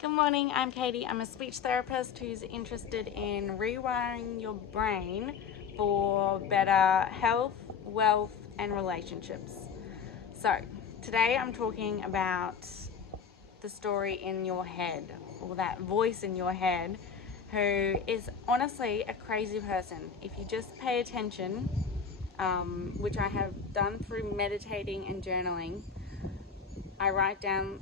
Good morning, I'm Katie. I'm a speech therapist who's interested in rewiring your brain for better health, wealth, and relationships. So, today I'm talking about the story in your head, or that voice in your head, who is honestly a crazy person. If you just pay attention, which I have done through meditating and journaling, I write down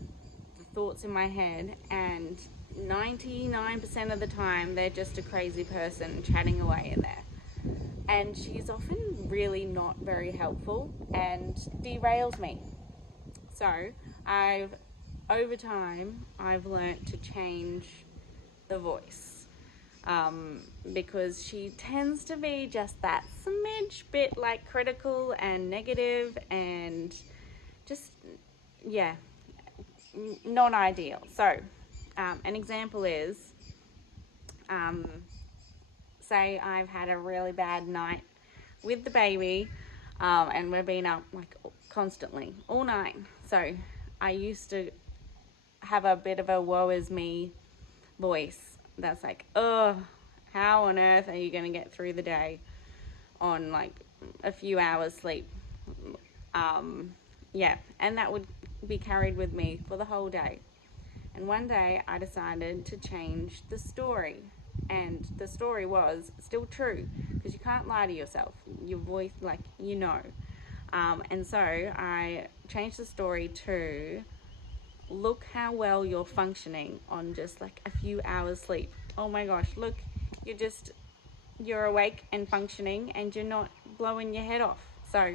the thoughts in my head, and 99% of the time they're just a crazy person chatting away in there. And she's often really not very helpful and derails me. So over time, I've learnt to change the voice. Because she tends to be just that smidge bit like critical and negative and just, yeah, not ideal. So, an example is, say I've had a really bad night with the baby, and we've been up like constantly all night. So I used to have a bit of a woe is me voice that's like, oh, how on earth are you going to get through the day on like a few hours sleep? Yeah, and that would be carried with me for the whole day. And one day I decided to change the story. And the story was still true, because you can't lie to yourself. Your voice, like, you know. And so I changed the story to, look how well you're functioning on just like a few hours sleep. Oh my gosh, look, you're awake and functioning and you're not blowing your head off. So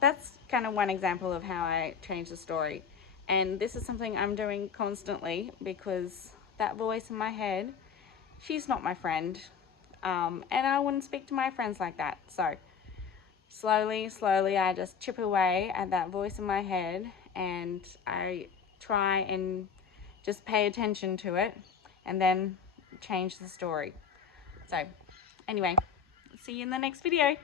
that's kind of one example of how I change the story. And this is something I'm doing constantly, because that voice in my head, she's not my friend. And I wouldn't speak to my friends like that. So slowly, I just chip away at that voice in my head, and I try and just pay attention to it and then change the story. So anyway, see you in the next video.